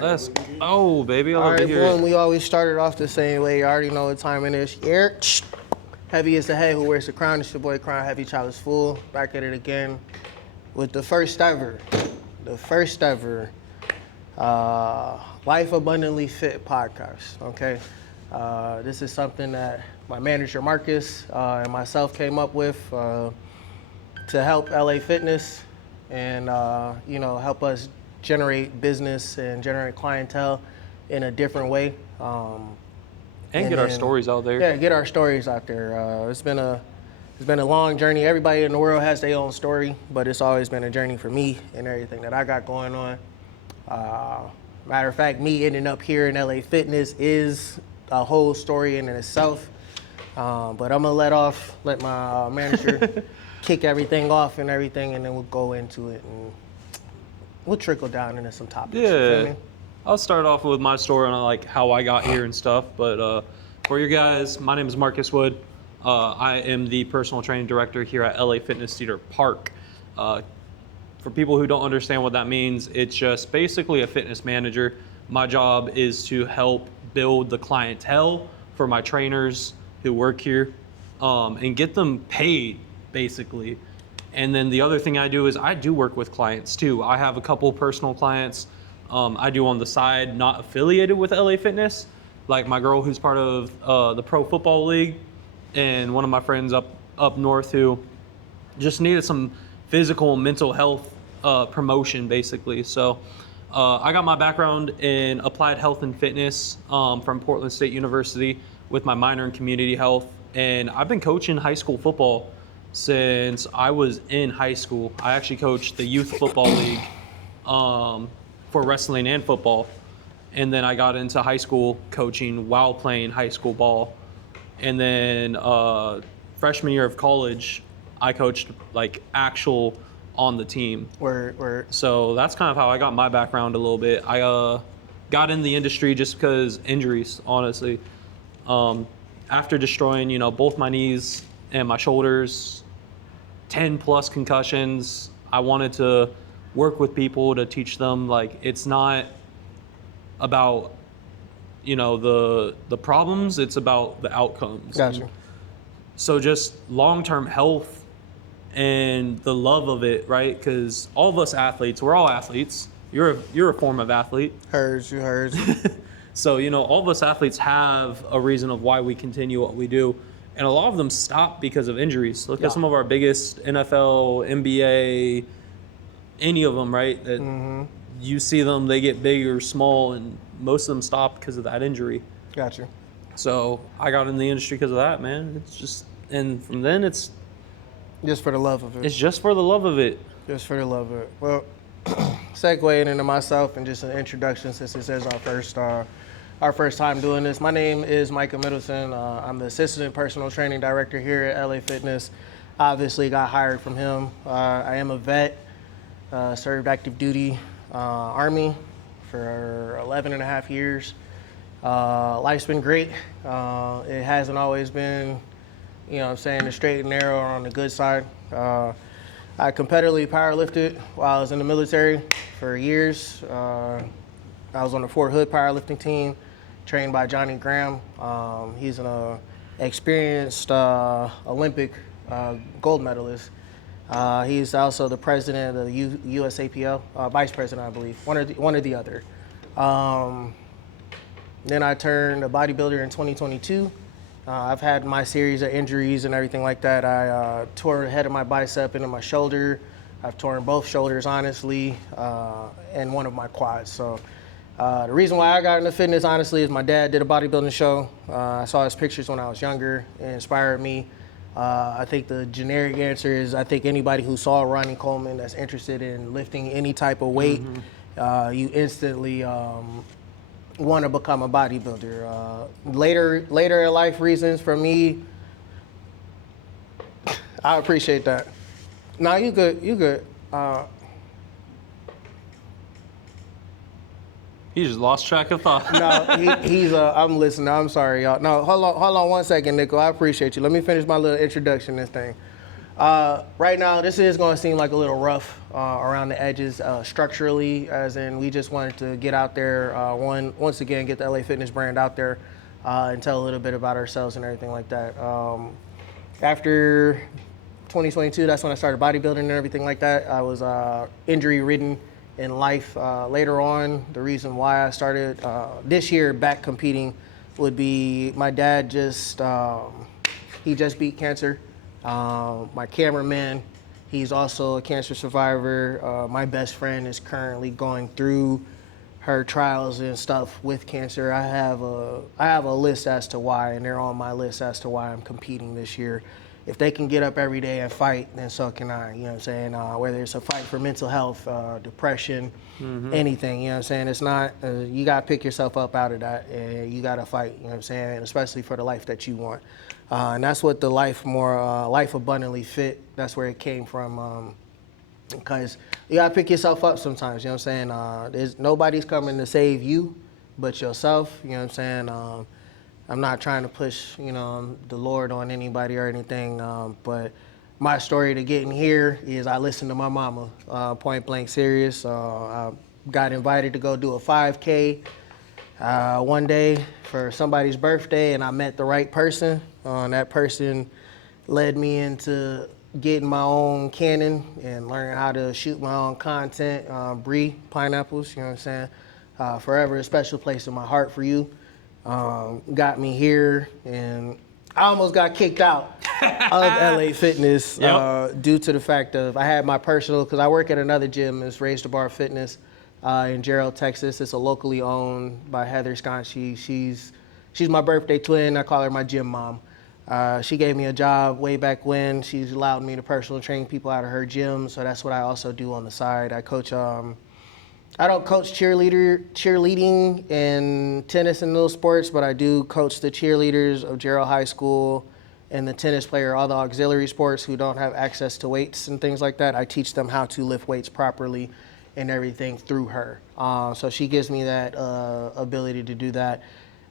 Let's baby. I All love to right, hear boom. it. We always started off the same way. You already know what time it is. Here, heavy is the head who wears the crown. It's your boy Crown Heavy Chalice Fool. Back at it again with the first ever Life Abundantly Fit podcast. Okay, this is something that my manager Marcus and myself came up with to help LA Fitness and help us generate business and generate clientele in a different way. And get our stories out there. Yeah, get our stories out there. It's been a long journey. Everybody in the world has their own story, but it's always been a journey for me and everything that I got going on. Matter of fact, me ending up here in LA Fitness is a whole story in itself. But I'm gonna let my manager kick everything off and everything, and then we'll go into it and we'll trickle down into some topics. Yeah. You feel me? I'll start off with my story on like how I got here and stuff. But for you guys, my name is Marcus Wood. I am the personal training director here at LA Fitness Cedar Park. For people who don't understand what that means, it's just basically a fitness manager. My job is to help build the clientele for my trainers who work here and get them paid, basically. And then the other thing I do is I do work with clients too. I have a couple personal clients I do on the side, not affiliated with LA Fitness, like my girl who's part of the Pro Football League, and one of my friends up north who just needed some physical and mental health promotion, basically. So I got my background in applied health and fitness from Portland State University with my minor in community health, and I've been coaching high school football since I was in high school. I actually coached the youth football league for wrestling and football. And then I got into high school coaching while playing high school ball. And then freshman year of college, I coached like actual on the team. Word. So that's kind of how I got my background a little bit. I got in the industry just because injuries, honestly. After destroying, both my knees and my shoulders, 10 plus concussions, I wanted to work with people to teach them like it's not about the problems, it's about the outcomes. Gotcha. So just long-term health and the love of it, right? Because all of us athletes, we're all athletes. You're a form of athlete. You heard. So all of us athletes have a reason of why we continue what we do. And a lot of them stop because of injuries. Look at some of our biggest NFL, NBA, any of them, right? That you see them, they get big or small, and most of them stop because of that injury. Gotcha. So I got in the industry because of that, man. It's just, and from then it's just for the love of it. It's just for the love of it. Just for the love of it. Well, segueing into myself and just an introduction, since this is our first time doing this. My name is Micah Middleton. I'm the assistant personal training director here at LA Fitness. Obviously got hired from him. I am a vet, served active duty Army for 11 and a half years. Life's been great. It hasn't always been, the straight and narrow or on the good side. I competitively powerlifted while I was in the military for years. I was on the Fort Hood powerlifting team, trained by Johnny Graham. He's an experienced Olympic gold medalist. He's also the president of the USAPL, vice president, I believe, one or the other. Then I turned a bodybuilder in 2022. I've had my series of injuries and everything like that. I tore the head of my bicep into my shoulder. I've torn both shoulders, honestly, and one of my quads. So the reason why I got into fitness, honestly, is my dad did a bodybuilding show. I saw his pictures when I was younger. It inspired me. I think the generic answer is I think anybody who saw Ronnie Coleman that's interested in lifting any type of weight, you instantly want to become a bodybuilder. Later in life reasons for me, I appreciate that. No, you good. He just lost track of thought. No, he's I'm listening. I'm sorry, y'all. No, hold on 1 second, Nico. I appreciate you. Let me finish my little introduction to this thing. Right now, this is going to seem like a little rough around the edges structurally, as in we just wanted to get out there, once again, get the LA Fitness brand out there and tell a little bit about ourselves and everything like that. After 2022, that's when I started bodybuilding and everything like that. I was injury-ridden in life. Later on, the reason why I started this year back competing would be my dad he just beat cancer. My cameraman, he's also a cancer survivor. My best friend is currently going through her trials and stuff with cancer. I have a list as to why, and they're on my list as to why I'm competing this year. If they can get up every day and fight, then so can I. You know what I'm saying? Whether it's a fight for mental health, depression, anything. You know what I'm saying? It's not. You gotta pick yourself up out of that, and you gotta fight. You know what I'm saying? And especially for the life that you want. And that's what the life abundantly fit. That's where it came from. Because you gotta pick yourself up sometimes. You know what I'm saying? Nobody's coming to save you, but yourself. You know what I'm saying? I'm not trying to push, the Lord on anybody or anything, but my story to getting here is I listened to my mama, point blank serious. I got invited to go do a 5K one day for somebody's birthday, and I met the right person. That person led me into getting my own Canon and learning how to shoot my own content. Brie Pineapples, you know what I'm saying? Forever a special place in my heart for you. Got me here, and I almost got kicked out of LA Fitness due to the fact of I had my personal, because I work at another gym, it's Raise the Bar Fitness in Gerald, Texas. It's a locally owned by Heather Sconchi. She's my birthday twin. I call her my gym mom. She gave me a job way back when. She's allowed me to personal train people out of her gym, so that's what I also do on the side. I coach. I don't coach cheerleading and tennis and those sports, but I do coach the cheerleaders of Gerald High School and the tennis player, all the auxiliary sports who don't have access to weights and things like that. I teach them how to lift weights properly and everything through her. So she gives me that ability to do that.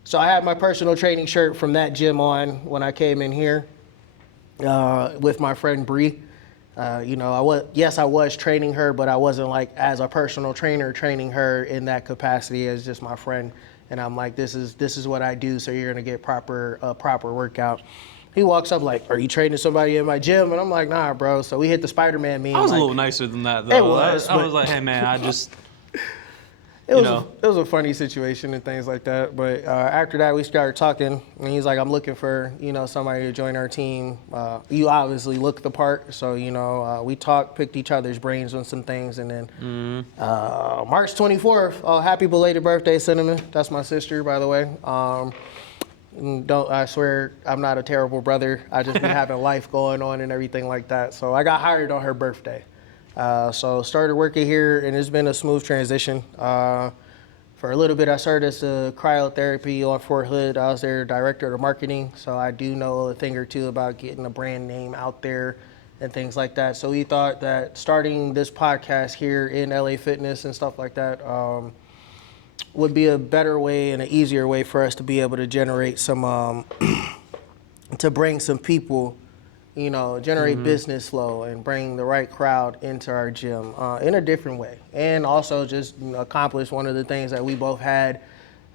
So I had my personal training shirt from that gym on when I came in here with my friend Bree. I was training her, but I wasn't like as a personal trainer training her in that capacity as just my friend. And I'm like, this is what I do, so you're gonna get proper workout. He walks up like, "Are you training somebody in my gym?" And I'm like, "Nah, bro." So we hit the Spider-Man meme. I was a little nicer than that, though. It was. I was like, "Hey, man, I just." It was a funny situation and things like that. But after that, we started talking, and he's like, "I'm looking for somebody to join our team. You obviously look the part, so we talked, picked each other's brains on some things, and then March 24th. Happy belated birthday, Cinnamon. That's my sister, by the way. I swear I'm not a terrible brother. I just be having life going on and everything like that. So I got hired on her birthday. So started working here, and it's been a smooth transition. For a little bit, I started as a cryotherapy on Fort Hood. I was their director of marketing, so I do know a thing or two about getting a brand name out there and things like that. So we thought that starting this podcast here in LA Fitness and stuff like that would be a better way and an easier way for us to be able to generate some, to bring some people, generate business flow and bring the right crowd into our gym in a different way. And also just accomplish one of the things that we both had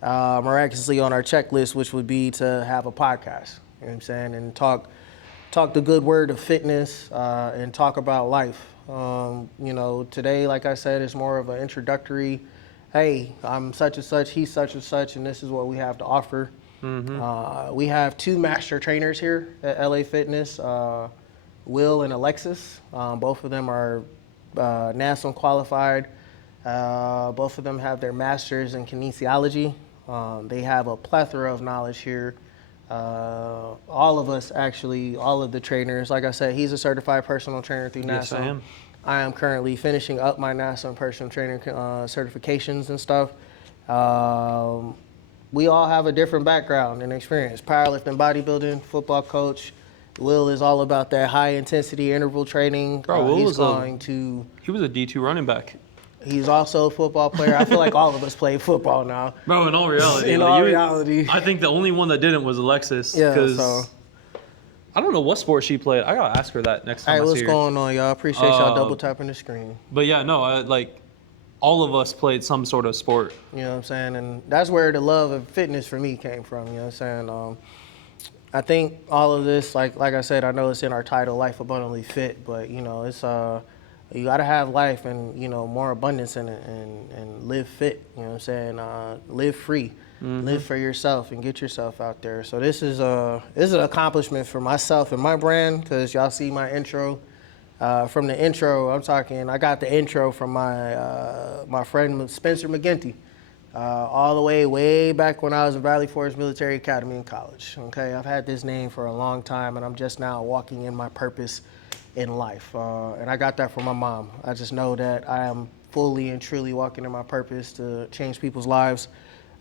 miraculously on our checklist, which would be to have a podcast, you know what I'm saying, and talk the good word of fitness and talk about life. Today, like I said, is more of an introductory, hey, I'm such and such, he's such and such, and this is what we have to offer. We have two master trainers here at LA Fitness, Will and Alexis. Both of them are NASM qualified. Both of them have their masters in kinesiology. They have a plethora of knowledge here. All of us, actually, all of the trainers. Like I said, he's a certified personal trainer through NASM. Yes, I am. I am currently finishing up my NASM personal trainer certifications and stuff. We all have a different background and experience. Powerlifting, bodybuilding, football coach. Will is all about that high intensity interval training. Bro, He was a D2 running back. He's also a football player. I feel like all of us play football now. Bro, in all reality. In all reality. I think the only one that didn't was Alexis. Yeah, Because so. I don't know what sport she played. I gotta ask her that next time Hey, I see what's her. going on, y'all? Appreciate y'all double tapping the screen. But yeah, no, like all of us played some sort of sport. You know what I'm saying? And that's where the love of fitness for me came from. You know what I'm saying? I think all of this, like I said, I know it's in our title, Life Abundantly Fit, but you know, it's you gotta have life and more abundance in it and live fit. You know what I'm saying? Live free, live for yourself, and get yourself out there. So this is an accomplishment for myself and my brand, because y'all see my intro. From the intro, I got the intro from my friend Spencer McGinty. All the way back when I was in Valley Forge Military Academy in college. Okay, I've had this name for a long time, and I'm just now walking in my purpose in life. And I got that from my mom. I just know that I am fully and truly walking in my purpose to change people's lives,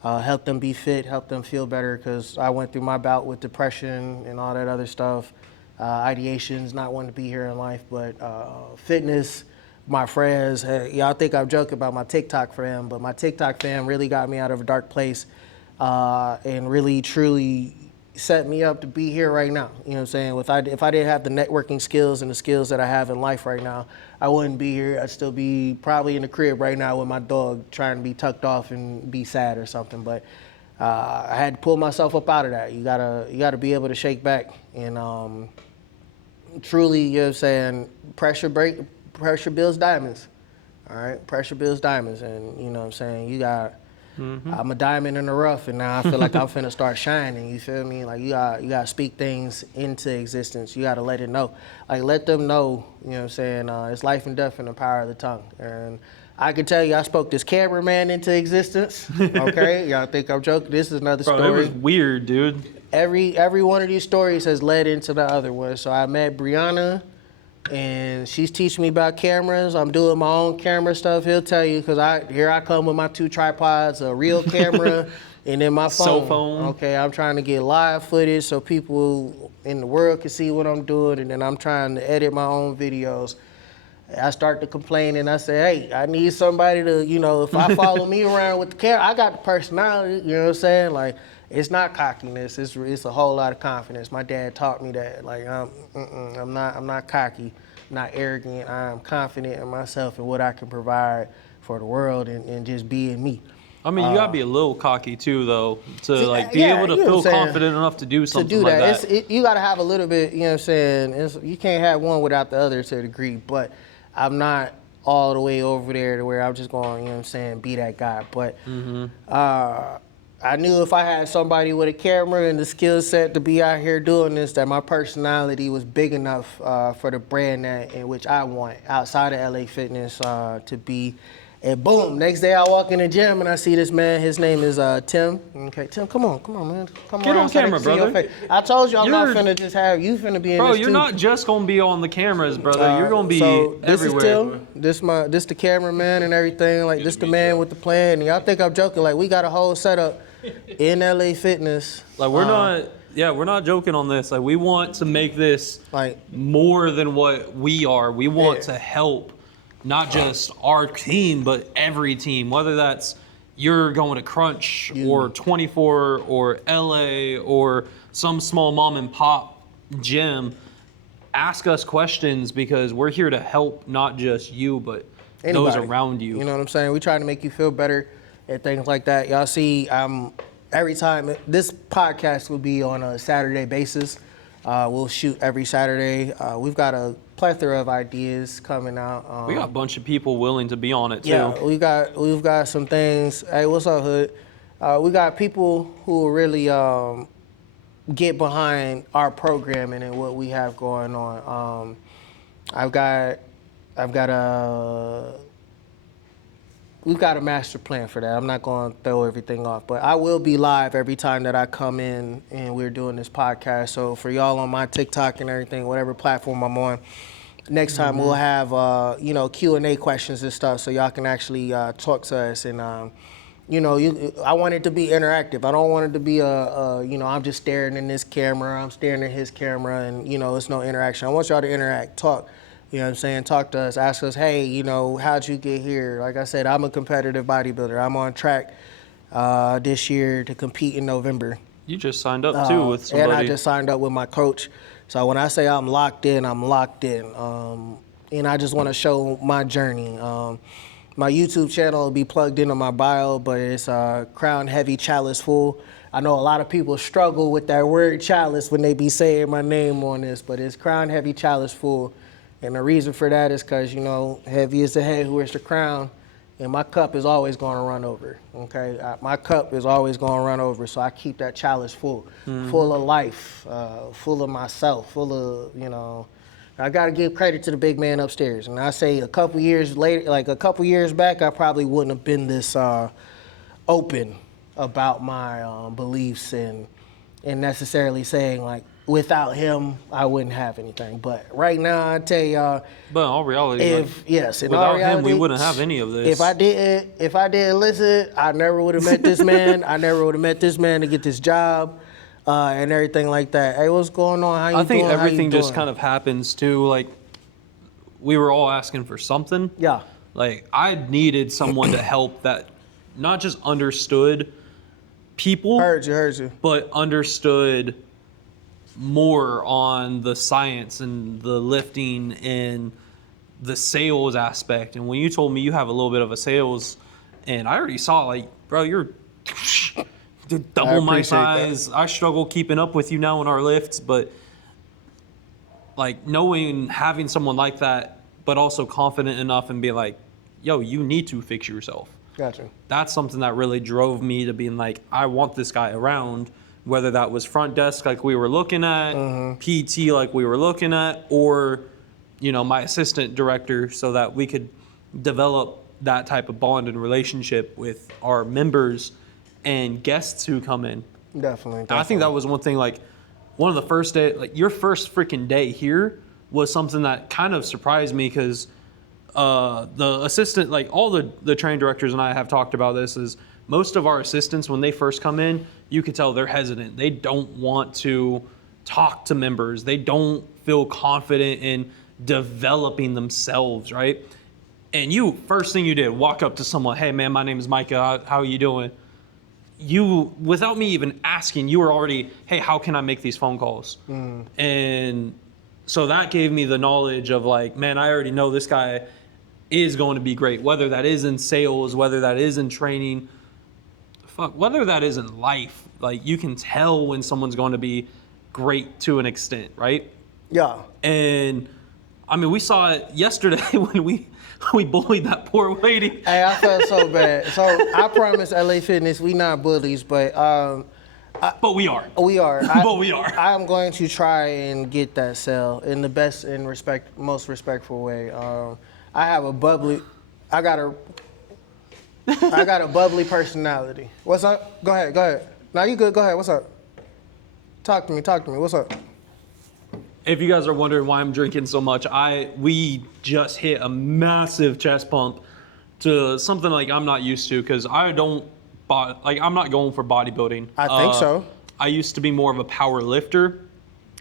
help them be fit, help them feel better, because I went through my bout with depression and all that other stuff, ideations, not wanting to be here in life, but fitness. My friends, y'all think I'm joking about my TikTok fam, but my TikTok fam really got me out of a dark place and really, truly set me up to be here right now. You know what I'm saying? If I didn't have the networking skills and the skills that I have in life right now, I wouldn't be here. I'd still be probably in the crib right now with my dog trying to be tucked off and be sad or something. But I had to pull myself up out of that. You gotta be able to shake back and truly, you know what I'm saying, pressure builds diamonds. All right, pressure builds diamonds, and you know what I'm saying. I'm a diamond in the rough, and now I feel like I'm finna start shining. You feel me? Like you gotta speak things into existence. You gotta let it know. Like let them know. You know what I'm saying? It's life and death in the power of the tongue. And I can tell you, I spoke this cameraman into existence. Okay, y'all think I'm joking? This is another story. Bro, it was weird, dude. Every one of these stories has led into the other one. So I met Brianna, and she's teaching me about cameras. I'm doing my own camera stuff. He'll tell you, because here I come with my 2 tripods, a real camera, and then my phone. Cell phone. Okay, I'm trying to get live footage so people in the world can see what I'm doing, and then I'm trying to edit my own videos. I start to complain, and I say, hey, I need somebody to, if I follow me around with the camera, I got the personality, you know what I'm saying? Like, it's not cockiness, it's a whole lot of confidence. My dad taught me that. Like, I'm not cocky, not arrogant. I'm confident in myself and what I can provide for the world and just being me. I mean, you gotta be a little cocky too, though, to be able to feel confident enough to do something like that. You gotta have a little bit, you know what I'm saying? You can't have one without the other to a degree, but I'm not all the way over there to where I'm just going, you know what I'm saying, be that guy. But I knew if I had somebody with a camera and the skill set to be out here doing this, that my personality was big enough for the brand in which I want outside of L.A. Fitness to be. And boom, next day I walk in the gym and I see this man. His name is Tim. Okay, Tim, come on, man. Get on camera, brother. I told you I'm not finna just have you finna be in bro, this you're too. not just gonna be on the cameras, brother. You're gonna be everywhere. This is Tim. This the cameraman and everything. Like this the man with the plan. And y'all think I'm joking? Like we got a whole setup in LA Fitness. Like we're not joking on this. Like we want to make this like more than what we are. We want to help not just our team, but every team, whether that's you're going to Crunch or 24 or LA or some small mom and pop gym. Ask us questions because we're here to help not just you, but those around you. You know what I'm saying? We try to make you feel better and things like that. Y'all see, every time, this podcast will be on a Saturday basis. We'll shoot every Saturday. We've got a plethora of ideas coming out. We got a bunch of people willing to be on it too. Yeah, we've got some things. Hey, what's up, Hood? We got people who really get behind our programming and what we have going on. We've got a master plan for that. I'm not going to throw everything off, but I will be live every time that I come in and we're doing this podcast. So for y'all on my TikTok and everything, whatever platform I'm on, next time we'll have Q&A questions and stuff, so y'all can actually talk to us. And I want it to be interactive. I don't want it to be I'm just staring in this camera, I'm staring at his camera, and it's no interaction. I want y'all to interact, talk. You know what I'm saying? Talk to us, ask us, hey, how'd you get here? Like I said, I'm a competitive bodybuilder. I'm on track this year to compete in November. You just signed up too with somebody. And I just signed up with my coach. So when I say I'm locked in, I'm locked in. And I just want to show my journey. My YouTube channel will be plugged into my bio, but it's Crown Heavy Chalice Full. I know a lot of people struggle with that word chalice when they be saying my name on this, but it's Crown Heavy Chalice Full. And the reason for that is because, you know, heavy is the head who wears the crown, and my cup is always going to run over, okay? My cup is always going to run over, so I keep that chalice full, full of life, full of myself, full of, you know. I got to give credit to the big man upstairs. And I say a couple years later, like a couple years back, I probably wouldn't have been this open about my beliefs and necessarily saying, like, without him, I wouldn't have anything. But right now, I tell y'all, but in all reality, without him, we wouldn't have any of this. If I didn't listen, I never would have met this man. I never would have met this man to get this job and everything like that. Hey, what's going on? How you doing? I think everything just kind of happens too. Like, we were all asking for something. Yeah. Like, I needed someone to help that not just understood people. Heard you. But understood more on the science and the lifting and the sales aspect. And when you told me you have a little bit of a sales, and I already saw, like, bro, you're double my size. That. I struggle keeping up with you now in our lifts, but like having someone like that, but also confident enough and be like, yo, you need to fix yourself. Gotcha. That's something that really drove me to being like, I want this guy around. Whether that was front desk like we were looking at, PT like we were looking at, or, you know, my assistant director, so that we could develop that type of bond and relationship with our members and guests who come in. Definitely. I think that was one thing, like, one of the first day, like, your first freaking day here was something that kind of surprised me because the assistant, like, all the training directors and I have talked about this, is most of our assistants, when they first come in, you could tell they're hesitant. They don't want to talk to members. They don't feel confident in developing themselves, right? And first thing you did, walk up to someone, hey man, my name is Micah, how are you doing? You, without me even asking, you were already, hey, how can I make these phone calls? And so that gave me the knowledge of like, man, I already know this guy is going to be great, whether that is in sales, whether that is in training, whether that is in life. Like, you can tell when someone's going to be great to an extent, right? Yeah. And I mean, we saw it yesterday when we bullied that poor lady. Hey, I felt so bad. So I promise L.A. Fitness, we not bullies, but but we are. We are. But we are. I'm going to try and get that sale in the best and most respectful way. I got a bubbly personality. What's up? Go ahead. No, you good. Go ahead. What's up? Talk to me. What's up? If you guys are wondering why I'm drinking so much, we just hit a massive chest pump to something like I'm not used to, because I'm not going for bodybuilding. I think so. I used to be more of a power lifter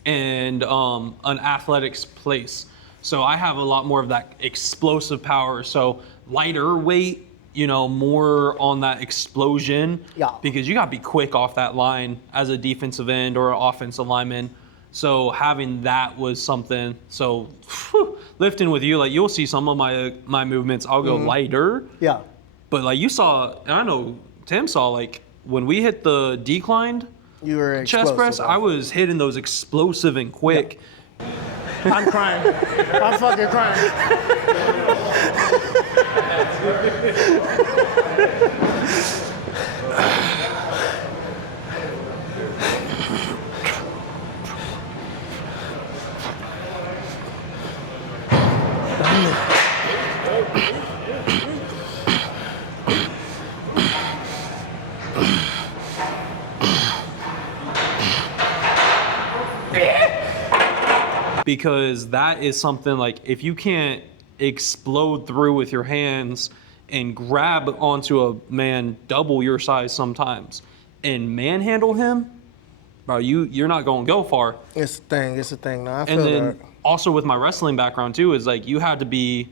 and an athletics place. So I have a lot more of that explosive power. So lighter weight, you know, more on that explosion. Yeah. Because you got to be quick off that line as a defensive end or an offensive lineman. So having that was something. So lifting with you, like, you'll see some of my movements, I'll go lighter. Yeah. But like you saw, and I know Tim saw, like when we hit the declined you were chest press, I was hitting those explosive and quick. Yeah. I'm crying. I'm fucking crying. Because that is something, like, if you can't explode through with your hands and grab onto a man double your size sometimes and manhandle him, bro, you're not going to go far. It's a thing. No, I feel and then that. Also with my wrestling background too, is like, you had to be,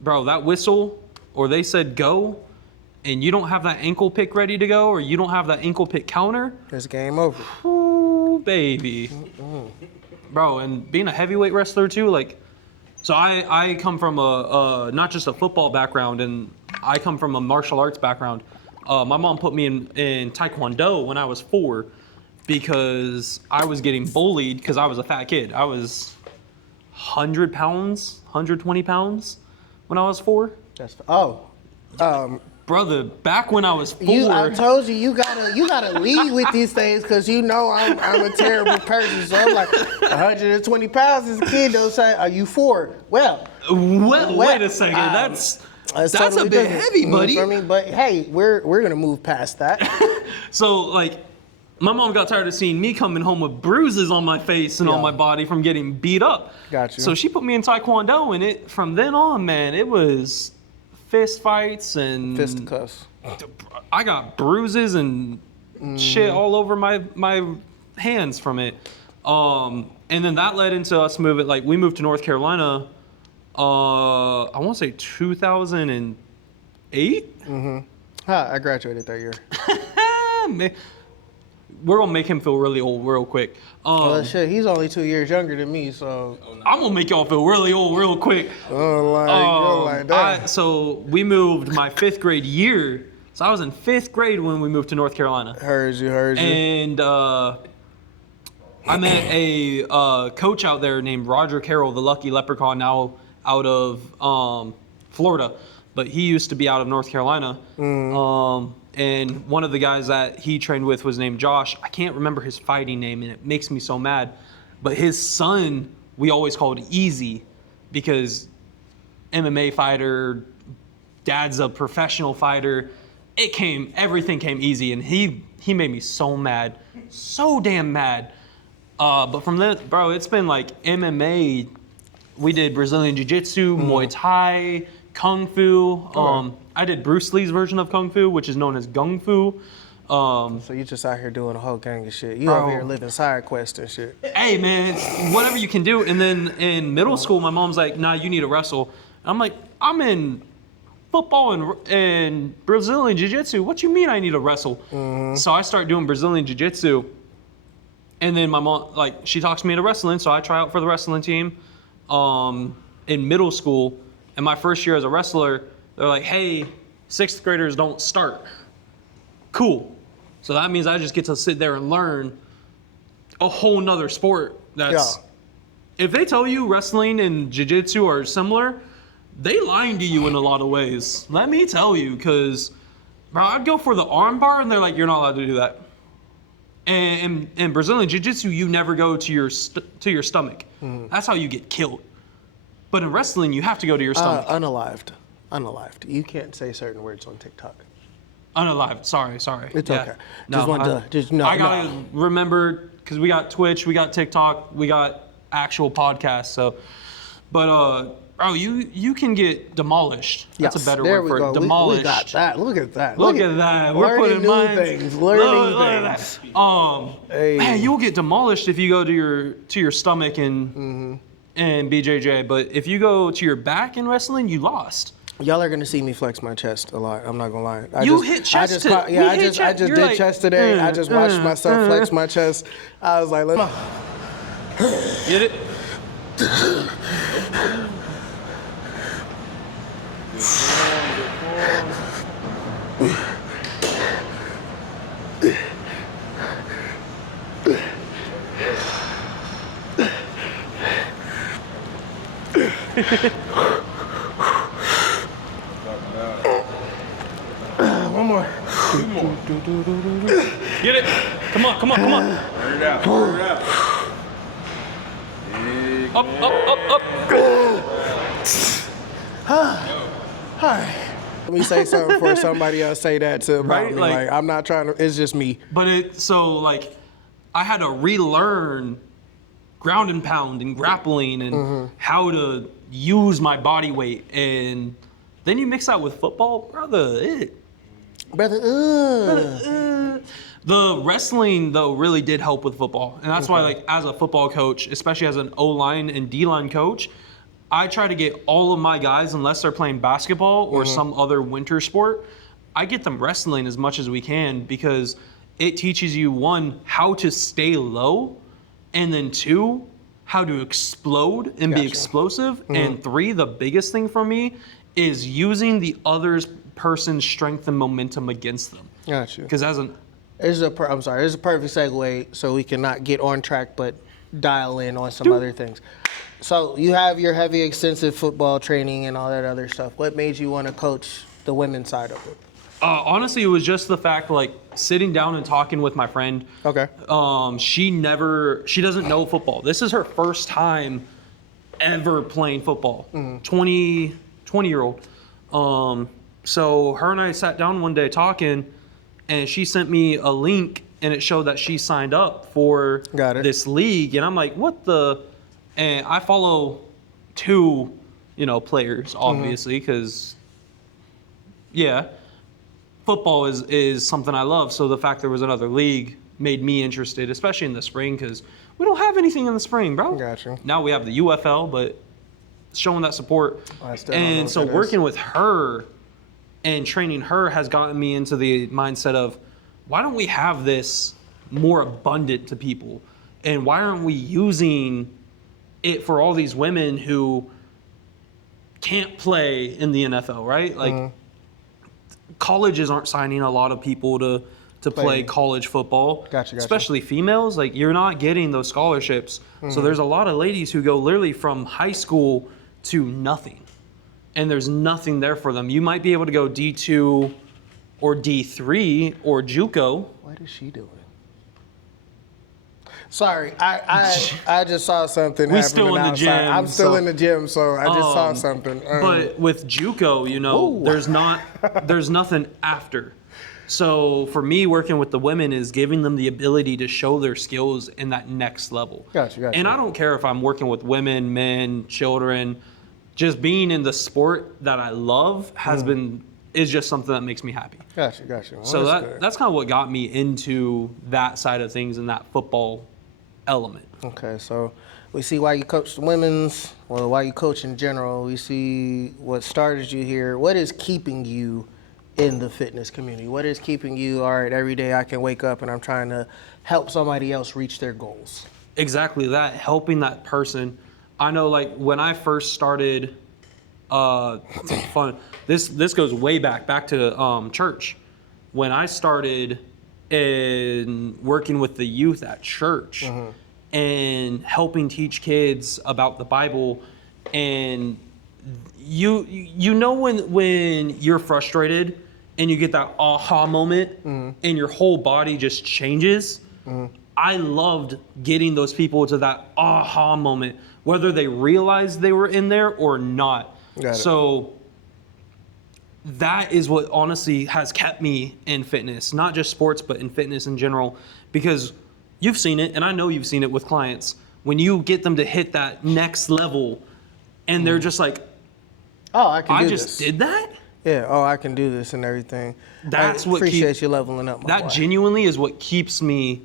bro, that whistle, or they said go, and you don't have that ankle pick ready to go, or you don't have that ankle pick counter, It's game over. ooh, baby. Bro, and being a heavyweight wrestler too, like, so I come from a not just a football background, and I come from a martial arts background. My mom put me in Taekwondo when I was 4 because I was getting bullied because I was a fat kid. I was 100 pounds, 120 pounds when I was 4. Brother, back when I was 4. I told you gotta lead with these things because you know I'm a terrible person. So I'm like 120 pounds as a kid. They'll say, "Are you 4?" Well, wait a second. That's totally a bit different, heavy, buddy. You know what I mean? But hey, we're gonna move past that. So like, my mom got tired of seeing me coming home with bruises on my face and on my body from getting beat up. Got you. So she put me in Taekwondo, and from then on, man, it was fist fights and Fisticuffs. I got bruises and shit all over my hands from it. And then that led into us moving. Like, we moved to North Carolina. I want to say 2008. I graduated that year. Man, we're gonna make him feel really old real quick. Well, shit, he's only 2 years younger than me, so I'm gonna make y'all feel really old real quick. like that. So we moved my 5th grade year. So I was in 5th grade when we moved to North Carolina. Heard you. And I met a coach out there named Roger Carroll, the Lucky Leprechaun, now out of Florida, but he used to be out of North Carolina. And one of the guys that he trained with was named Josh. I can't remember his fighting name, and it makes me so mad. But his son, we always called Easy, because MMA fighter, dad's a professional fighter. Everything came easy, and he made me so mad, so damn mad. But from then, bro, it's been like MMA. We did Brazilian Jiu-Jitsu, Muay Thai, Kung Fu. I did Bruce Lee's version of Kung Fu, which is known as Gung Fu. So you just out here doing a whole gang of shit. You over here living side quest and shit. Hey, man, it's whatever you can do. And then in middle school, my mom's like, nah, you need to wrestle. I'm like, I'm in football and Brazilian Jiu-Jitsu. What you mean I need to wrestle? So I start doing Brazilian Jiu-Jitsu. And then my mom, like, she talks me into wrestling, so I try out for the wrestling team in middle school. And my first year as a wrestler, they're like, hey, 6th graders don't start. Cool. So that means I just get to sit there and learn a whole nother sport. If they tell you wrestling and jiu-jitsu are similar, they lying to you in a lot of ways. Let me tell you, because bro, I'd go for the arm bar, and they're like, you're not allowed to do that. And in Brazilian jiu-jitsu, you never go to your stomach. That's how you get killed. But in wrestling, you have to go to your stomach. Unalived. You can't say certain words on TikTok. Unalived. Sorry. It's okay. No. I gotta remember, because we got Twitch, we got TikTok, we got actual podcasts. So, but bro, you can get demolished. That's a better word for it. Demolished. We got that. Look at that. Look at that. We're putting things. Learning things. Man, you'll get demolished if you go to your stomach and BJJ. But if you go to your back in wrestling, you lost. Y'all are gonna see me flex my chest a lot. I'm not gonna lie. I just did chest today. I just watched myself flex my chest. I was like, let me get it. One more. Get it. Come on. Turn it out. Up. All right. Let me say something before somebody else say that to about me. Like, I'm not trying to. It's just me. But I had to relearn ground and pound and grappling and how to use my body weight, and then you mix that with football, brother. The wrestling though really did help with football, and that's why, like, as a football coach, especially as an O-line and D-line coach, I try to get all of my guys, unless they're playing basketball or some other winter sport, I get them wrestling as much as we can because it teaches you, one, how to stay low, and then two, how to explode and be explosive. And three, the biggest thing for me is using the other person's strength and momentum against them. Got you. Because as an This is a perfect segue so we can not get on track but dial in on some other things. So you have your heavy, extensive football training and all that other stuff. What made you want to coach the women's side of it? honestly, it was just the fact, like, sitting down and talking with my friend. Okay. She doesn't know football. This is her first time ever playing football. 20-year-old. So her and I sat down one day talking, and she sent me a link, and it showed that she signed up for this league. And I'm like, what the? And I follow two, players, obviously, because, football is something I love. So the fact there was another league made me interested, especially in the spring, because we don't have anything in the spring, bro. Gotcha. Now we have the UFL, but showing that support. And so working with her and training her has gotten me into the mindset of, why don't we have this more abundant to people? And why aren't we using it for all these women who can't play in the NFL, right? Like, colleges aren't signing a lot of people to play college football. Gotcha. Especially females. Like, you're not getting those scholarships. So there's a lot of ladies who go literally from high school to nothing. And there's nothing there for them. You might be able to go D2 or D3 or JUCO. What is she doing? Sorry, I just saw something happening still in the outside. gym, I'm still in the gym, so I just saw something. But with JUCO, there's nothing after. So for me, working with the women is giving them the ability to show their skills in that next level. Gotcha. And I don't care if I'm working with women, men, children. Just being in the sport that I love is just something that makes me happy. Gotcha. Well, So that's kind of what got me into that side of things and that football element. Okay, so we see why you coach the women's, well, why you coach in general. We see what started you here. What is keeping you in the fitness community? What is keeping you, all right, every day I can wake up and I'm trying to help somebody else reach their goals? Exactly that, helping that person. I know, like, when I first started, this goes way back to church. When I started in working with the youth at church and helping teach kids about the Bible, and you know when you're frustrated and you get that aha moment and your whole body just changes. I loved getting those people to that aha moment, whether they realized they were in there or not. So that is what honestly has kept me in fitness, not just sports, but in fitness in general, because you've seen it, and I know you've seen it with clients, when you get them to hit that next level and they're just like, oh, I just did that? Yeah, I can do this and everything. That's I what appreciate you leveling up, my boy. Genuinely is what keeps me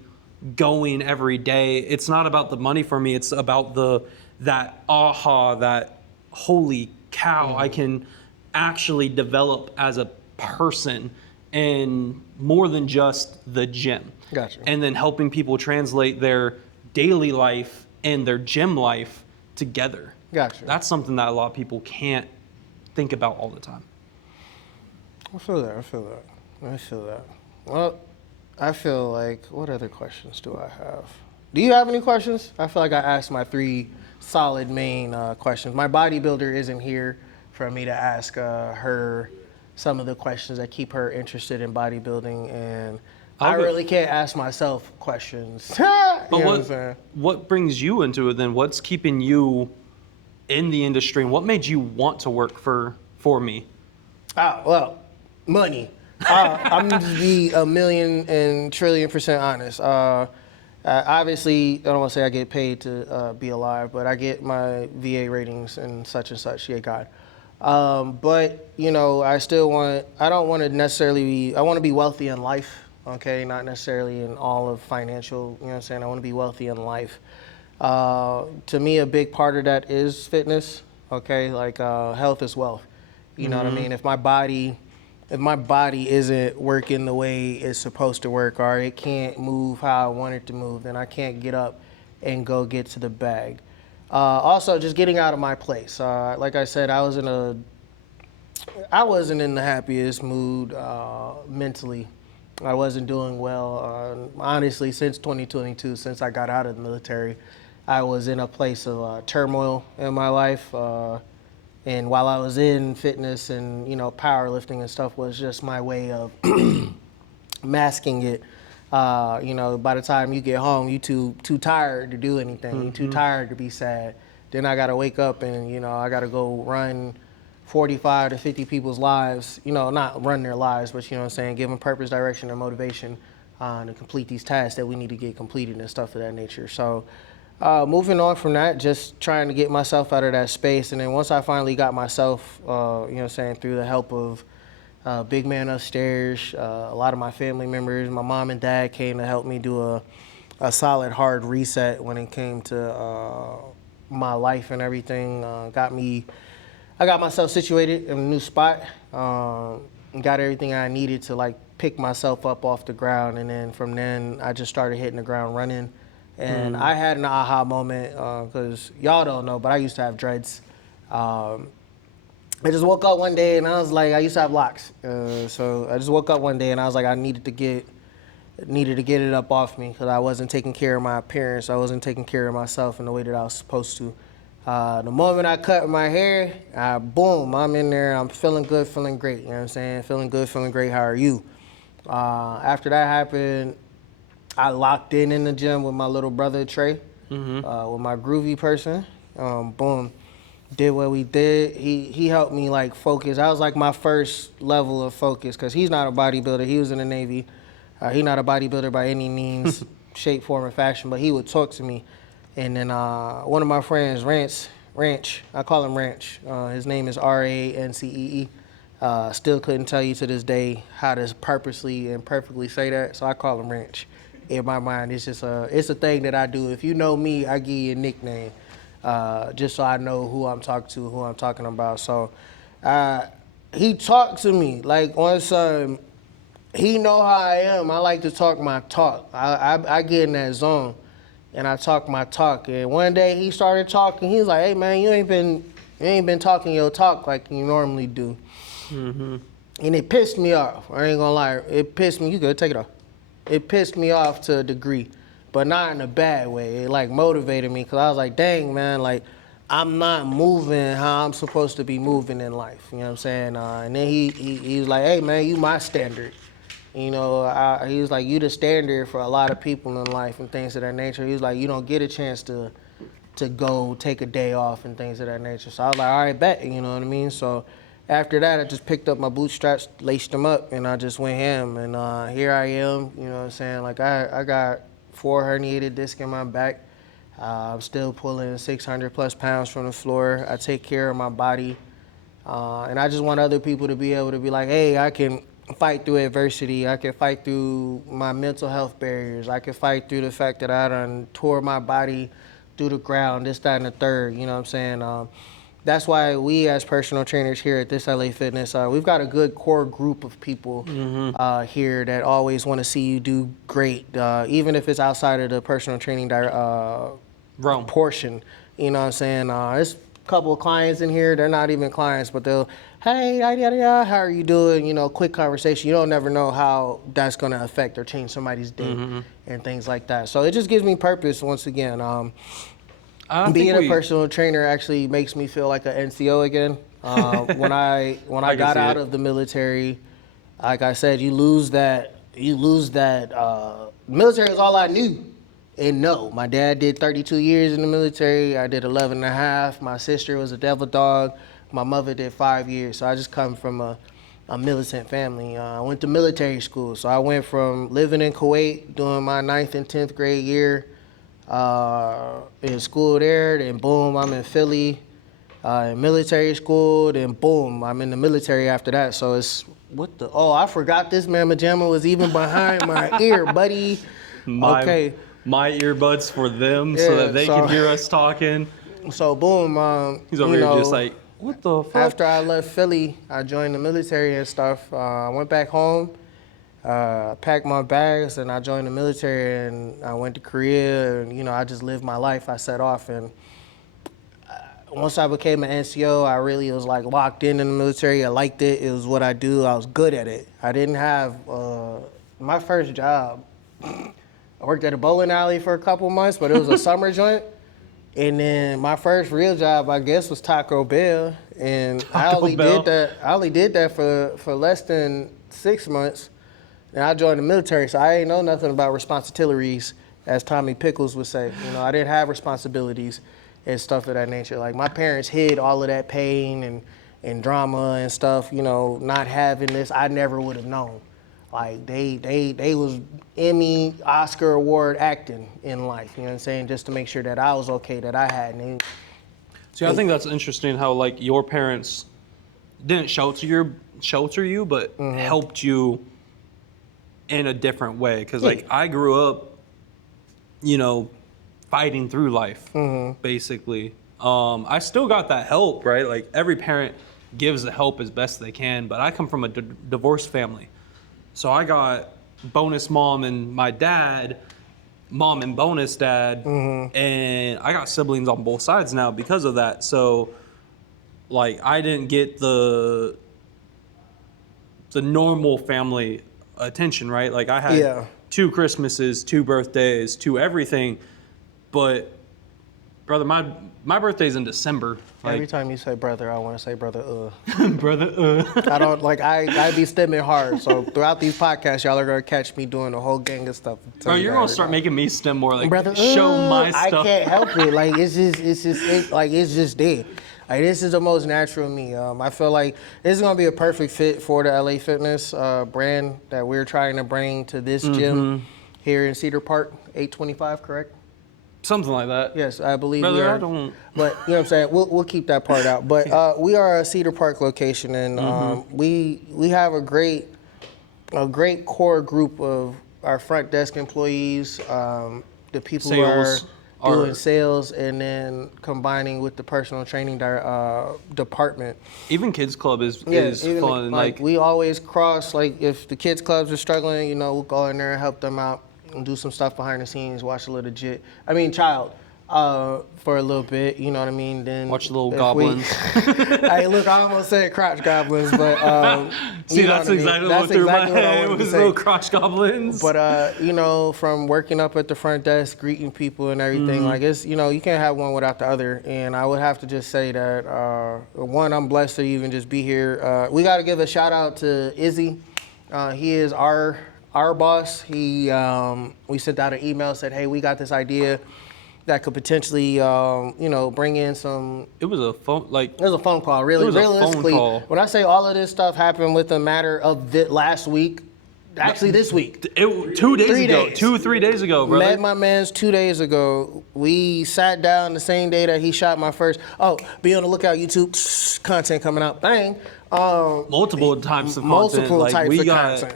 going every day. It's not about the money for me. It's about that aha, that holy cow, I can actually develop as a person and more than just the gym. Gotcha. And then helping people translate their daily life and their gym life together. Gotcha. That's something that a lot of people can't think about all the time. I feel that. Well, I feel like, what other questions do I have? Do you have any questions? I feel like I asked my 3 solid main questions. My bodybuilder isn't here for me to ask her some of the questions that keep her interested in bodybuilding, and I really can't ask myself questions. But what brings you into it then? What's keeping you in the industry, and what made you want to work for me? Well, money. I'm going to be a million and trillion% honest. Obviously, I don't want to say I get paid to be alive, but I get my VA ratings and such, yeah, God. But, I don't want to necessarily I want to be wealthy in life, okay? Not necessarily in all of financial, you know what I'm saying? I want to be wealthy in life. To me, a big part of that is fitness, okay? Like, health is wealth. You know what I mean? If my body if my body isn't working the way it's supposed to work, or it can't move how I want it to move, then I can't get up and go get to the bag. Also, just getting out of my place. Like I said, I wasn't in the happiest mood mentally. I wasn't doing well. Honestly, since 2022, since I got out of the military, I was in a place of turmoil in my life. And while I was in fitness and, powerlifting and stuff was just my way of masking it. By the time you get home, you too tired to do anything. You too tired to be sad. Then I got to wake up and, I got to go run 45 to 50 people's lives, not run their lives, but give them purpose, direction, and motivation to complete these tasks that we need to get completed and stuff of that nature. So moving on from that, just trying to get myself out of that space. And then once I finally got myself, through the help of big man upstairs, a lot of my family members, my mom and dad came to help me do a solid hard reset when it came to my life and everything. I got myself situated in a new spot, got everything I needed to pick myself up off the ground, and then from then I just started hitting the ground running. And I had an aha moment because y'all don't know, but I used to have dreads. I just woke up one day and I was like, I used to have locks. So I just woke up one day and I was like, I needed to get it up off me because I wasn't taking care of my appearance. I wasn't taking care of myself in the way that I was supposed to. The moment I cut my hair, boom, I'm in there. I'm feeling good, feeling great. You know what I'm saying? Feeling good, feeling great. How are you? After that happened, I locked in the gym with my little brother, Trey, with my groovy person. Boom. Did what we did. He helped me focus. That was my first level of focus because he's not a bodybuilder. He was in the Navy. He's not a bodybuilder by any means, shape, form, or fashion, but he would talk to me. And then one of my friends, Ranch, I call him Ranch. His name is Rancee. Still couldn't tell you to this day how to purposely and perfectly say that, so I call him Ranch. In my mind, it's just it's a thing that I do. If you know me, I give you a nickname, just so I know who I'm talking to, who I'm talking about. So he talked to me on some. He know how I am. I like to talk my talk. I get in that zone, and I talk my talk. And one day he started talking. He was like, "Hey man, you ain't been talking your talk like you normally do." And it pissed me off. I ain't gonna lie. It pissed me. You good? Take it off. It pissed me off to a degree, but not in a bad way. It motivated me because I was like, dang man, I'm not moving how I'm supposed to be moving in life. You know what I'm saying? And then he was like, hey man, you my standard. He was like, you the standard for a lot of people in life and things of that nature. He was like, you don't get a chance to go take a day off and things of that nature. So I was like, all right, bet. You know what I mean? So after that, I just picked up my bootstraps, laced them up, and I just went ham. And here I am, you know what I'm saying? I got 4 herniated discs in my back. I'm still pulling 600 plus pounds from the floor. I take care of my body. And I just want other people to be able to be like, hey, I can fight through adversity. I can fight through my mental health barriers. I can fight through the fact that I done tore my body through the ground, this, that, and the third, you know what I'm saying? That's why we as personal trainers here at this L.A. Fitness, we've got a good core group of people here that always want to see you do great, even if it's outside of the personal training portion. You know what I'm saying? There's a couple of clients in here. They're not even clients, but they'll, hey, yada, yada, yada, how are you doing? Quick conversation. You don't never know how that's going to affect or change somebody's day and things like that. So it just gives me purpose once again. Being a personal trainer actually makes me feel like an NCO again. When I got out of the military, like I said, you lose that. Military is all I knew. And no, my dad did 32 years in the military. I did 11 and a half. My sister was a devil dog. My mother did 5 years. So I just come from a militant family. I went to military school. So I went from living in Kuwait, doing my 9th and 10th grade year, in school there, then boom, I'm in Philly, in military school, then boom, I'm in the military after that. So it's, I forgot this mamma jamma was even behind my ear, buddy. Okay. My earbuds for them so that they can hear us talking. So boom, he's over here just What the fuck? After I left Philly, I joined the military and stuff. I went back home, packed my bags, and I joined the military. And I went to Korea, and I just lived my life. I set off, and once I became an NCO, I really was like locked in the military. I liked it. It was what I do. I was good at it. I didn't have my first job. I worked at a bowling alley for a couple months, but it was a summer joint. And then my first real job, I guess, was Taco Bell. And I only did that for less than 6 months. And I joined the military, so I ain't know nothing about responsibilities, as Tommy Pickles would say. I didn't have responsibilities and stuff of that nature. Like, my parents hid all of that pain and drama and stuff, not having this. I never would have known. Like, they was Emmy, Oscar award acting in life, you know what I'm saying, just to make sure that I was okay, that I had. See, I think that's interesting how, like, your parents didn't shelter you, but helped you in a different way. Because, like, I grew up, fighting through life, basically. I still got that help, right? Like, every parent gives the help as best they can, but I come from a divorced family. So I got bonus mom and my dad, mom and bonus dad, and I got siblings on both sides now because of that. So, like, I didn't get the normal family attention, right? Like, I had 2 Christmases, 2 birthdays, 2 everything. But, brother, my birthday's in December. Like, every time you say brother, I want to say brother, brother, I don't, like, I be stimming hard. So throughout these podcasts, y'all are going to catch me doing a whole gang of stuff. Bro, you're going to start making me stem more, like, brother, show my I stuff. can't help it. Like, it's just there. Like, this is the most natural me. I feel like this is going to be a perfect fit for the L.A. Fitness brand that we're trying to bring to this gym here in Cedar Park, 825, correct? Something like that. Yes, I believe Brother, we are. I don't... But, you know what I'm saying? We'll keep that part out. But we are a Cedar Park location, and we have a great core group of our front desk employees, the people who are doing sales, and then combining with the personal training department. Even kids club is fun. Like, we always cross, like, if the kids clubs are struggling, we'll go in there and help them out and do some stuff behind the scenes, watch a little child for a little bit, you know what I mean? Then watch the little goblins. Hey, look, I almost said crotch goblins, but see, that's exactly what through my head. It was little crotch goblins. But from working up at the front desk, greeting people and everything, like, it's, you can't have one without the other. And I would have to just say that one, I'm blessed to even just be here. We got to give a shout out to Izzy. He is our boss. We sent out an email, said, hey, we got this idea that could potentially, bring in some. It was a phone, like. It was a phone call, really. It was realistically, a phone call. When I say all of this stuff happened within a matter of last week, actually this week. 2 days ago. 3 days ago, brother. Met my mans 2 days ago. We sat down the same day that he shot my first. Oh, be on the lookout, YouTube. Content coming out. Bang. Multiple types of content. Multiple types of content.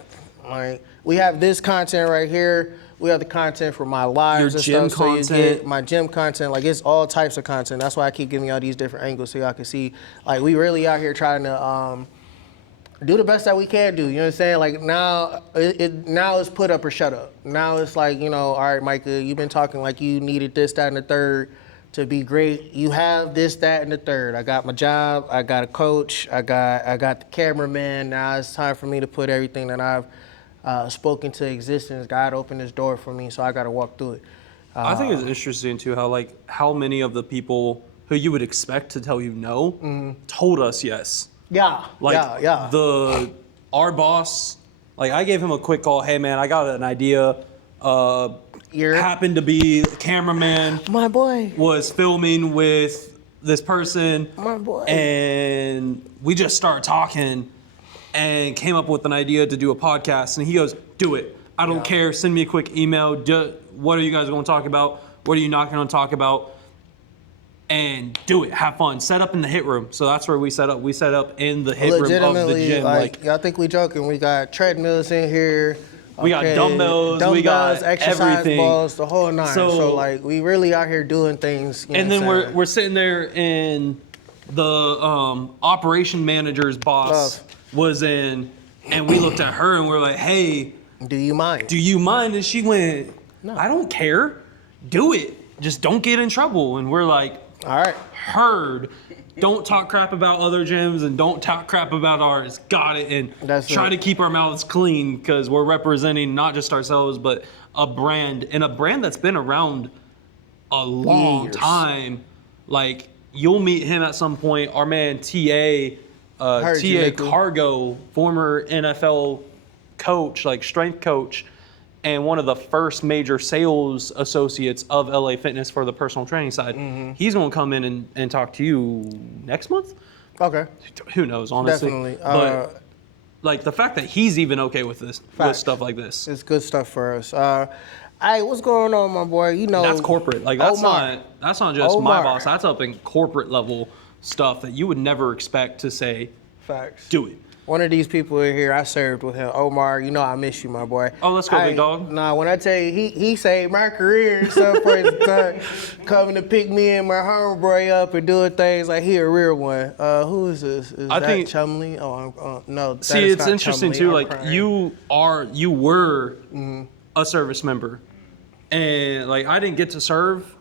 Like, we have this content right here. We have the content for my lives your and gym stuff. content. So you get my gym content. Like, it's all types of content. That's why I keep giving y'all these different angles so y'all can see. Like, we really out here trying to do the best that we can do. You know what I'm saying? Like, now it's put up or shut up. Now it's like, all right, Micah, you've been talking like you needed this, that, and the third to be great. You have this, that, and the third. I got my job. I got a coach. I got the cameraman. Now it's time for me to put everything that I've spoken to existence. God opened this door for me, so I got to walk through it. I think it's interesting too how many of the people who you would expect to tell you no told us yes. Yeah. Our boss, like, I gave him a quick call. Hey man, I got an idea. Happened to be the cameraman. My boy was filming with this person. My boy. And we just started talking and came up with an idea to do a podcast. And he goes, do it. I don't care. Send me a quick email. What are you guys going to talk about? What are you not going to talk about? And do it. Have fun. Set up in the hit room. So that's where we set up. We set up in the hit room of the gym. Like, I think we joking. We got treadmills in here. We got dumbbells, we got exercise everything. balls, the whole nine. So like, we really out here doing things. And then we're sitting there and the operation manager's boss was in, and we looked at her and we are like, hey, do you mind? Do you mind? And she went, no, I don't care. Do it. Just don't get in trouble. And we're like, all right, heard. Don't talk crap about other gyms and don't talk crap about ours. Got it. And try to keep our mouths clean because we're representing not just ourselves, but a brand, and a brand that's been around a long time. Like, you'll meet him at some point. Our man TA Cargo, former NFL coach, like strength coach, and one of the first major sales associates of LA Fitness for the personal training side. He's going to come in and talk to you next month. Okay. Who knows, honestly. Definitely. But like the fact that he's even okay with this, with stuff like this. It's good stuff for us. Hey, what's going on, my boy? You know, that's corporate. Like that's not just my boss. That's up in corporate level stuff that you would never expect to say. Facts. Do it. One of these people in here, I served with him. Omar, you know I miss you, my boy. Oh, let's go, big dog. Nah, when I tell you, he saved my career and stuff for his time, coming to pick me and my homeboy up and doing things like he a real one. Who is this? Is that Chumley? Oh, no. See, it's interesting Chumley. Too. Like you were a service member, and like I didn't get to serve.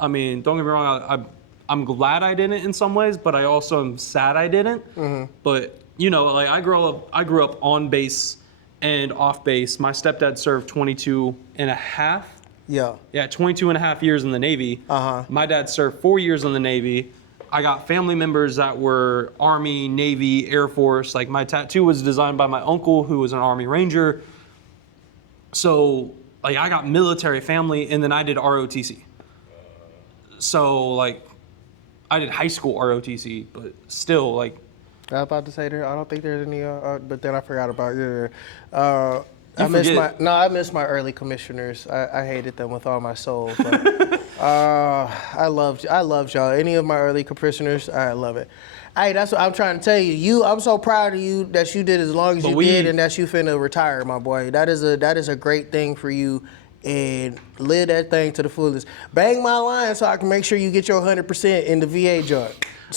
I mean, don't get me wrong. I'm glad I didn't in some ways, but I also am sad I didn't. But you know, like I grew up on base and off base. My stepdad served 22 and a half. Yeah, 22 and a half years in the Navy. My dad served 4 years in the Navy. I got family members that were Army, Navy, Air Force. Like my tattoo was designed by my uncle, who was an Army Ranger. So like I got military family, and then I did ROTC. So like I did high school ROTC, but still like. I was about to say there. I don't think there's any, but then I forgot about I miss my early commissioners. I hated them with all my soul. But, I loved y'all. Any of my early commissioners, I love it. Hey, that's what I'm trying to tell you. I'm so proud of you that you did as long as you did, and that you finna retire, my boy. That is a great thing for you, and live that thing to the fullest. Bang my line so I can make sure you get your 100% in the VA job.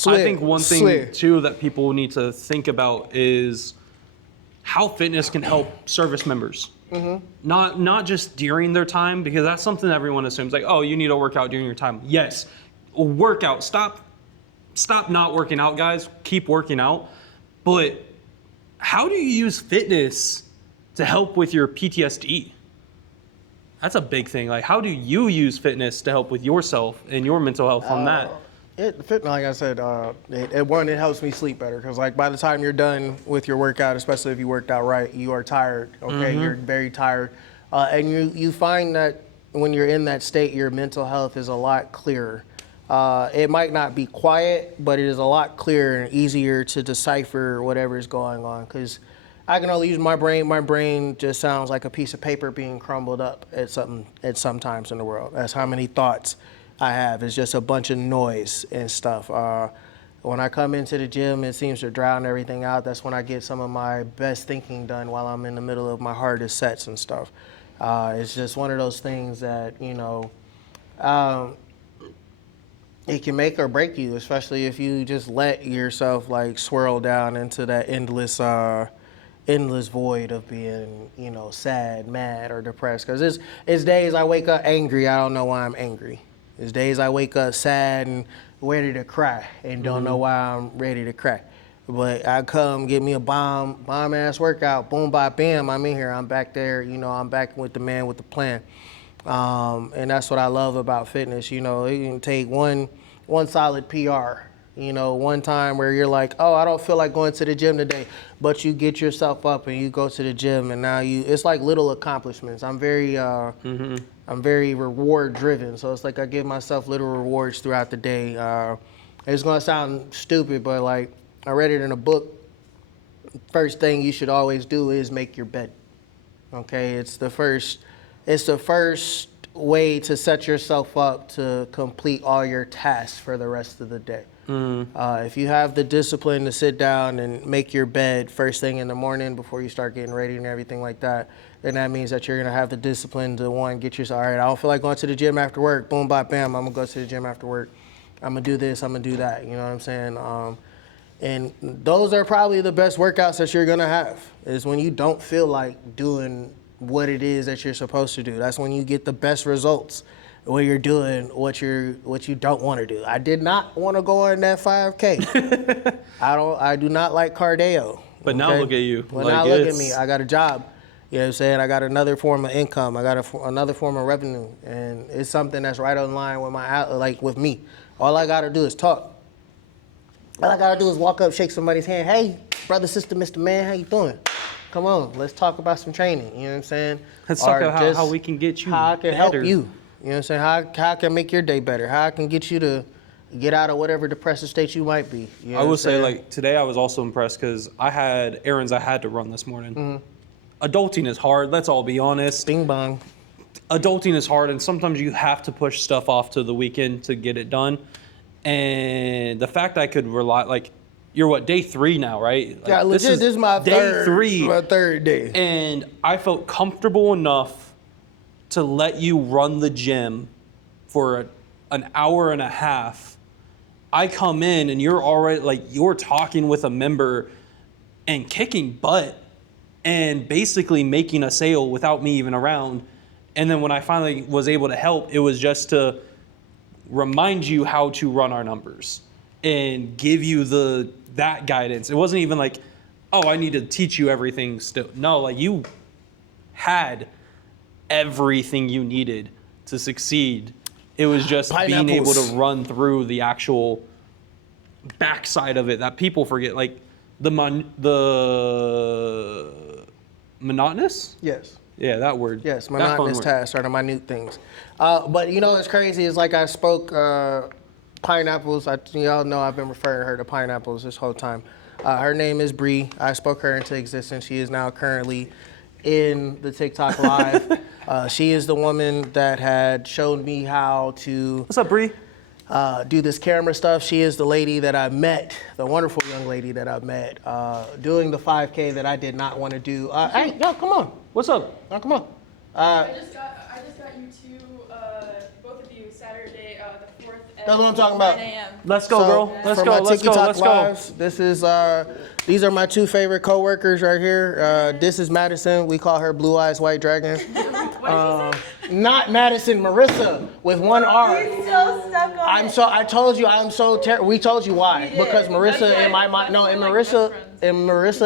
I think one thing too that people need to think about is how fitness can help service members. Not just during their time, because that's something everyone assumes, like, oh, you need to work out during your time. Yes, work out. Stop not working out, guys. Keep working out. But how do you use fitness to help with your PTSD? That's a big thing. Like, how do you use fitness to help with yourself and your mental health on that? Like I said, it helps me sleep better, because like by the time you're done with your workout, especially if you worked out right, you are tired. Okay, you're very tired, and you find that when you're in that state, your mental health is a lot clearer. It might not be quiet, but it is a lot clearer and easier to decipher whatever is going on, because I can only use my brain. My brain just sounds like a piece of paper being crumbled up at some times in the world. That's how many thoughts I have. It's just a bunch of noise and stuff. When I come into the gym, it seems to drown everything out. That's when I get some of my best thinking done, while I'm in the middle of my hardest sets and stuff. It's just one of those things that, you know, it can make or break you, especially if you just let yourself like swirl down into that endless void of being, you know, sad, mad, or depressed. Because it's days I wake up angry. I don't know why I'm angry. There's days I wake up sad and ready to cry and don't know why I'm ready to cry. But I come, get me a bomb ass workout, boom, bam, I'm in here. I'm back there, you know, I'm back with the man with the plan. And that's what I love about fitness. You know, it can take one solid PR, you know, one time where you're like, oh, I don't feel like going to the gym today, but you get yourself up and you go to the gym, and now it's like little accomplishments. I'm very reward driven, so it's like I give myself little rewards throughout the day. It's gonna sound stupid, but like I read it in a book. First thing you should always do is make your bed. Okay, it's the first way to set yourself up to complete all your tasks for the rest of the day. If you have the discipline to sit down and make your bed first thing in the morning before you start getting ready and everything like that, then that means that you're going to have the discipline to, one, get yourself, all right, I don't feel like going to the gym after work, boom, bam, I'm going to go to the gym after work. I'm gonna do this, I'm gonna do that. You know what I'm saying? And those are probably the best workouts that you're gonna have, is when you don't feel like doing what it is that you're supposed to do. That's when you get the best results, when you're doing what you don't want to do. I did not want to go on that 5K. I do not like cardio. But now look at you. Well, like, now look at me. I got a job. You know what I'm saying? I got another form of income. I got another form of revenue, and it's something that's right on line with with me. All I gotta do is talk. All I gotta do is walk up, shake somebody's hand. Hey, brother, sister, Mr. Man, how you doing? Come on, let's talk about some training. You know what I'm saying? Let's talk about how we can get you how I can better. help you. You know what I'm saying? How I can make your day better. How I can get you to get out of whatever depressive state you might be. You know I will say, like, today I was also impressed because I had errands I had to run this morning. Mm-hmm. Adulting is hard, let's all be honest. Bing bong. Adulting is hard, and sometimes you have to push stuff off to the weekend to get it done. And the fact I could rely, like, you're what, day 3 now, right? Like, yeah, legit, this is my day 3. My third day. And I felt comfortable enough to let you run the gym for an hour and a half. I come in and you're already, like, you're talking with a member and kicking butt and basically making a sale without me even around. And then when I finally was able to help, it was just to remind you how to run our numbers and give you that guidance. It wasn't even like, oh, I need to teach you everything still. No, like, you had everything you needed to succeed. It was just being able to run through the actual backside of it that people forget, like the monotonous. Yes. Yeah, that word. Yes, monotonous tasks are the minute things. But you know what's crazy is, like, I spoke pineapples. Y'all know I've been referring to her to pineapples this whole time. Her name is Bree. I spoke her into existence. She is now currently in the TikTok live. She is the woman that had showed me how to. What's up, Bree? Do this camera stuff. She is the lady that I met, the wonderful young lady that I met doing the 5K that I did not want to do. Hey, yo, come on. What's up? Oh, come on. I just got you two, both of you, Saturday, the 4th at That's what I'm talking about. 9 a.m. Let's go, girl. Let's for go. my Let's go. TikTok Let's go. lives, this is these are my 2 favorite coworkers right here. This is Madison. We call her Blue Eyes White Dragon. Not Madison, Marissa with 1 R. He's so stuck on I told you I'm so we told you why. Because Marissa in my mind, no, in Marissa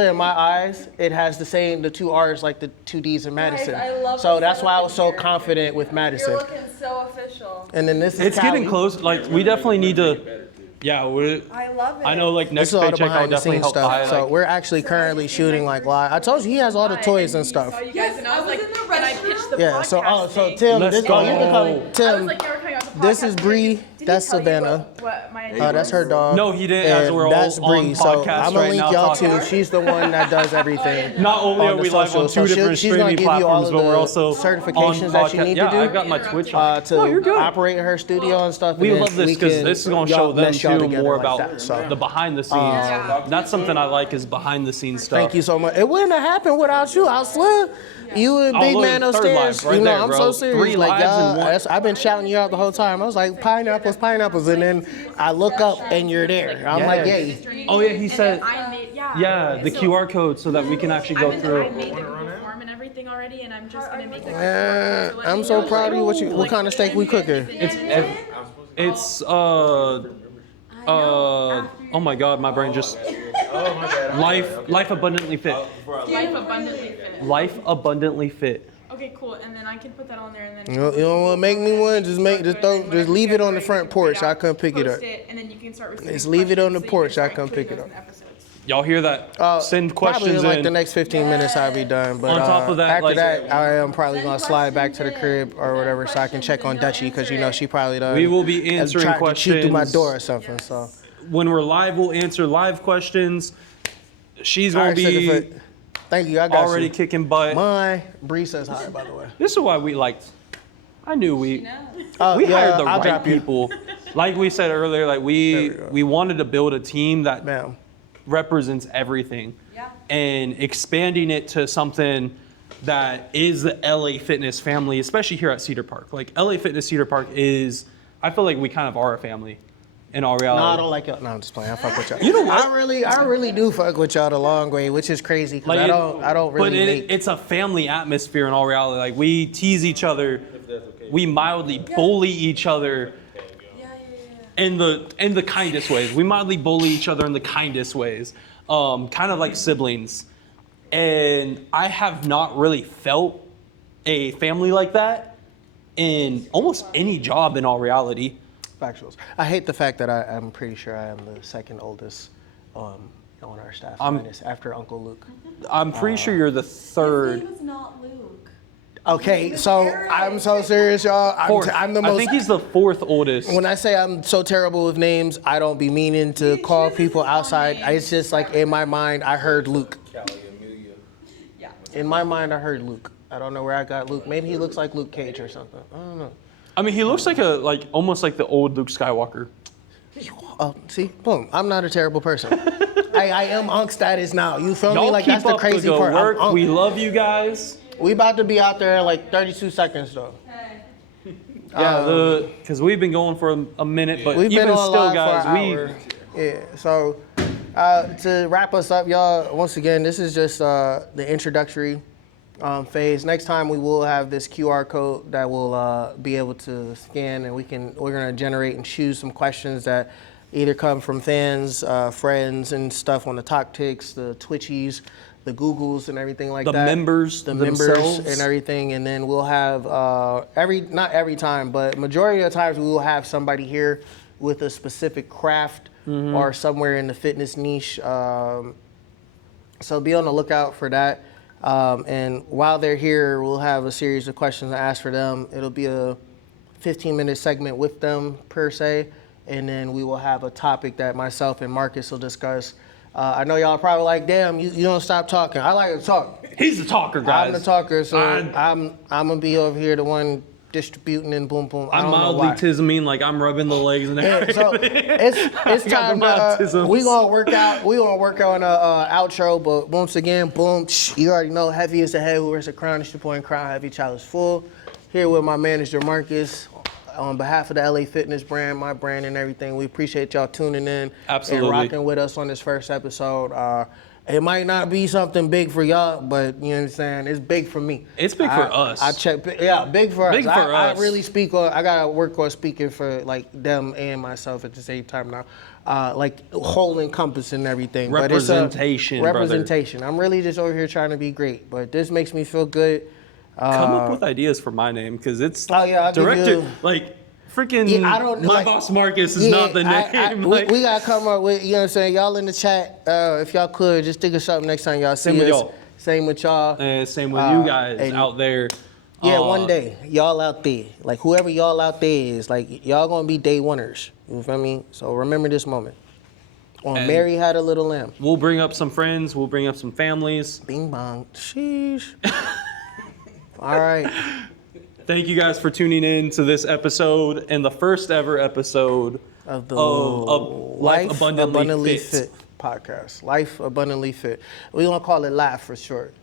in my eyes, it has the 2 R's like the 2 D's in Madison. I love so the that's why I setup was so here. confident with Madison. You're looking so official. And then this is It's Callie. getting close. Like, we definitely need to. Yeah, I love it. I know, like, This next is all the paycheck I'll behind the definitely scenes help buy. stuff. So Like, we're actually currently shooting like live. I told you he has all the toys and stuff. Saw you guys, and I was like, in the and I pitched the Yeah. So podcast thing. Tim, Let's this go. you can call me I was Tim. like, yeah, we're coming out with the This podcast. is Bree. Did he That's tell you Savannah. What my idea That's was? her dog. No, he didn't, as And we're all that's on Bree. So podcasts I'm gonna right link now y'all talking. to. She's the one that does everything. not only on are the we live on socials. 2 So different she's gonna streaming give you all platforms, of but we're the also certifications on that you podcast. need to Yeah, do. I've got my Twitch on. To No, you're good. operate in her studio and stuff. We and love then this because can- this is going to y'all show them mesh y'all too together more like about that, so. the behind the scenes. That's something I like, is behind the scenes stuff. Thank you so much. It wouldn't have happened without you. I swear. You and Oh, Big look, Man third upstairs. live right You know, there, I'm bro. so serious. 3 Like, lives in y'all, one. I've been shouting you out the whole time. I was like, pineapples, pineapples. And then I look up and you're there. I'm like, Yes. yay. Oh, yeah, he said, I made, yeah, the QR code so that we can actually go I through. made the Google form and everything already, and I'm just gonna make the Yeah, I'm so proud of you. What kind of steak we cooking? It's oh my God, my brain just. Life abundantly fit. Life abundantly fit. Life abundantly fit. Okay, cool. And then I can put that on there, and then You don't want to make me one? Just leave it on the front porch. I come pick it up. post it, and then you can start receiving Just leave it on the questions, so you porch, can I start come pick including it those in episodes. Y'all hear that? Send Probably questions in like in. the next 15 minutes I'll be done. But On top of that, after like- that, I am probably gonna slide back to the crib or whatever, so I can check on Dutchie because you know she probably done. We will be answering tried to shoot through my questions. door or something. So When we're live, we'll answer live questions. She's All gonna right, be Sugarfoot. Thank you. I got already you. kicking butt. My Bree says hi, by the way. This is why we liked. I knew we Yeah, hired the I'll right drop you. people. Like we said earlier, like we wanted to build a team that Ma'am. represents everything. Yeah. And expanding it to something that is the LA Fitness family, especially here at Cedar Park. Like LA Fitness Cedar Park is, I feel like we kind of are a family. in all No, reality. I don't like y'all. No, I'm just playing. I fuck with y'all. You know what? I really do fuck with y'all the long way, which is crazy because Like, I don't really but make. it's a family atmosphere in all reality. Like, we tease each other, we mildly bully each other in the kindest ways. We mildly bully each other in the kindest ways, kind of like siblings. And I have not really felt a family like that in almost any job in all reality. Factuals. I hate the fact that I'm pretty sure I am the second oldest on our staff, minus after Uncle Luke. I'm pretty sure you're the third. His name is not Luke. Okay, so I'm so serious, y'all. Fourth. I'm the most. I think he's the fourth oldest. When I say I'm so terrible with names, I don't be meaning to call people outside. It's just like in my mind, I heard Luke. Yeah. In my mind, I heard Luke. I don't know where I got Luke. Maybe he looks like Luke Cage or something. I don't know. I mean, he looks like almost like the old Luke Skywalker. Oh, see, boom. I'm not a terrible person. I am Unk status now. You feel me? Y'all Like keep that's the up crazy the good part. I'm work. Unk. We love you guys. We about to be out there in like 32 seconds though. Yeah, because we've been going for a minute, but We've even been on still, live guys, for an hour. Yeah. So to wrap us up, y'all. Once again, this is just the introductory phase. Next time we will have this QR code that we'll be able to scan, and we're gonna generate and choose some questions that either come from fans, friends, and stuff on the TalkTicks, the Twitchies, the Googles, and everything like The that. members the themselves. members, and everything, and then we'll have not every time, but majority of the times we will have somebody here with a specific craft or somewhere in the fitness niche. So be on the lookout for that. And while they're here, we'll have a series of questions to ask for them. It'll be a 15-minute segment with them per se, and then we will have a topic that myself and Marcus will discuss. I know y'all probably like, damn, you don't stop talking. I like to talk. He's the talker, guys. I'm the talker, so I'm gonna be over here the one distributing and boom boom. I I'm don't know mildly why. tisming, like I'm rubbing the legs and Yeah, everything. so it's I got time the baptisms. we gonna work out. We gonna work on a outro, but once again, boom. You already know, heavy is the head who wears a crown. It's your point crown. Heavy challenge full. Here with my manager Marcus. On behalf of the L.A. Fitness brand, my brand and everything, we appreciate y'all tuning in Absolutely. and rocking with us on this first episode. It might not be something big for y'all, but you know what I'm saying? It's big for me. It's big for us. I check, yeah, big for Big us. for us. I really speak on, I gotta work on speaking for like them and myself at the same time now. Like whole encompassing everything. Representation, but it's brother. representation. I'm really just over here trying to be great, but this makes me feel good. Come up with ideas for my name, because it's Oh, yeah, I'll give director. you- Like freaking, Yeah, I don't- my like- boss Marcus is not the name. We gotta come up with, you know what I'm saying? Y'all in the chat, if y'all could, just think of something next time y'all see Same with us. y'all. Same with y'all. And same with you guys and- out there. Yeah, one day, y'all out there, like whoever y'all out there is, like y'all gonna be day oneers. You feel me? So remember this moment. On And- Mary Had a Little Lamb. We'll bring up some friends. We'll bring up some families. Bing bong. Sheesh. All right. Thank you guys for tuning in to this episode and the first ever episode Of the of Life Abundantly Fit. podcast. Life Abundantly Fit. We gonna call it L.A.F for short.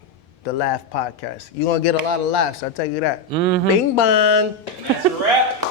The L.A.F podcast. You gonna get a lot of laughs, I'll tell you that. Bing bong. That's a wrap.